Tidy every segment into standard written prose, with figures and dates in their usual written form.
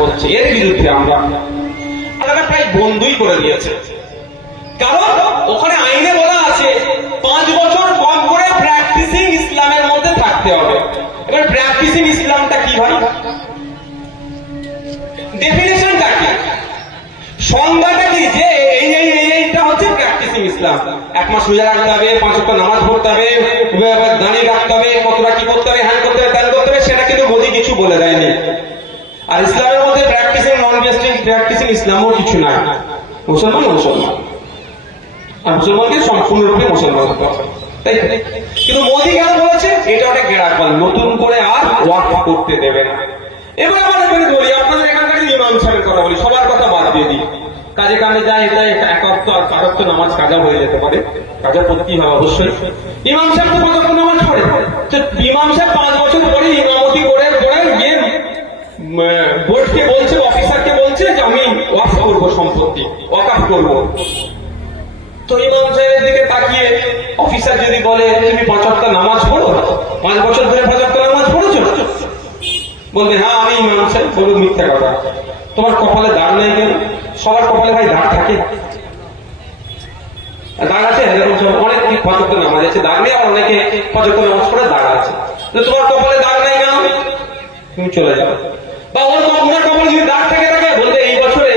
করছে, এর বিরুদ্ধে আমরা প্রায় বন্ধই করে দিয়েছে। কারণ ওখানে আইনে বলা আছে 5 বছর কম করে প্র্যাকটিসিং ইসলামের মধ্যে থাকতে হবে। এবার প্র্যাকটিসিং ইসলামটা কি ভাই, ডেফিনেশনটা কি, সংজ্ঞাটা কি, যে এইটা হচ্ছে প্র্যাকটিসিং ইসলাম। 1 মাস রোজা রাখতে হবে, 5 ওয়াক্ত নামাজ পড়তে হবে, দাঁড়িয়ে রাখতে হবে, কতটা কি করতে হবে, হ্যান করতে হবে, ত্যান করতে হবে, সেটা কিন্তু মোদি কিছু বলে দেয়নি। আর ইসলামের মধ্যে প্র্যাকটিসিং নন প্র্যাকটিসিং ইসলামও কিছু নাই। মুসলমান আর মুসলমানকে সম্পূর্ণরূপে মুসলমান হতে হবে, তাই। কিন্তু মোদি কেন বলেছে এটা ওটা গেরাকল, নতুন করে আর ওয়াকফ করতে দেবে না। এবার আমরা এখানে বলি, আপনাদের এখানকার ইমাম সাহেবের কথা বলি, সবার কথা বাদ দিয়ে দিই। কাজে কামে যায়, এটা একাত্ত আর কারত্ব নামাজ কাজা হয়ে যেতে পারে, কাজা পড়তেই হবে অবশ্যই। ইমাম সাহেব তো কতক্ষণ নামাজ পড়ে, তো ইমাম সাহেব 5 বছর পরে ইমামতি করে গিয়ে বোর্ডকে বলছে, অফিসারকে বলছে যে আমি ওয়াকফ করবো, সম্পত্তি ওয়াকফ করবো। তো ইমাম সাহেবের দিকে তাকিয়ে অফিসার যদি বলে তুমি 5 ওয়াক্ত নামাজ পড়ো, 5 বছর ধরে 5 ওয়াক্ত নামাজ পড়েছো, বলবে হ্যাঁ আমি ইমাম সাহেব। বলবো মিথ্যা কথা, তোমার কপালে দাগ নেই কেন? সবার কপালে ভাই দাগ থাকে, দাগ আছে, অনেক 5 ওয়াক্ত নামাজ আছে, দাগ নেই, আর অনেকে 5 ওয়াক্ত নামাজ পড়ে দাগ আছে। তোমার কপালে দাগ নেই কেন? তুমি চলে যাও। বা ওনার কপালে যদি দাগ থাকে বলবে এই বছরে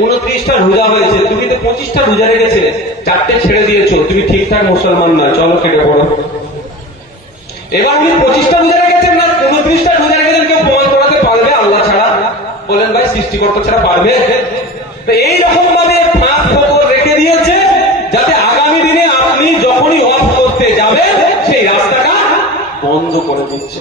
29টা রোজা হয়েছে, তুমি তো 25টা রোজা রেখেছে, 4টে ছেড়ে দিয়েছো, তুমি ঠিকঠাক মুসলমান না, চলো কেটে পড়ো। এবার উনি 25টা রোজা রেখেছেন না 29টা রোজা রেখেছেন, কেউ প্রমাণ করাতে পারবে আল্লাহ ছাড়া? বলেন ভাই, সৃষ্টিকর্তা ছাড়া পারবে? তো এইরকম ভাবে ফাঁক ফোকর রেখে দিয়েছে যাতে আগামী দিনে আপনি যখনই ওয়াকফ করতে যাবেন সেই রাস্তাটা বন্ধ করে দিচ্ছে।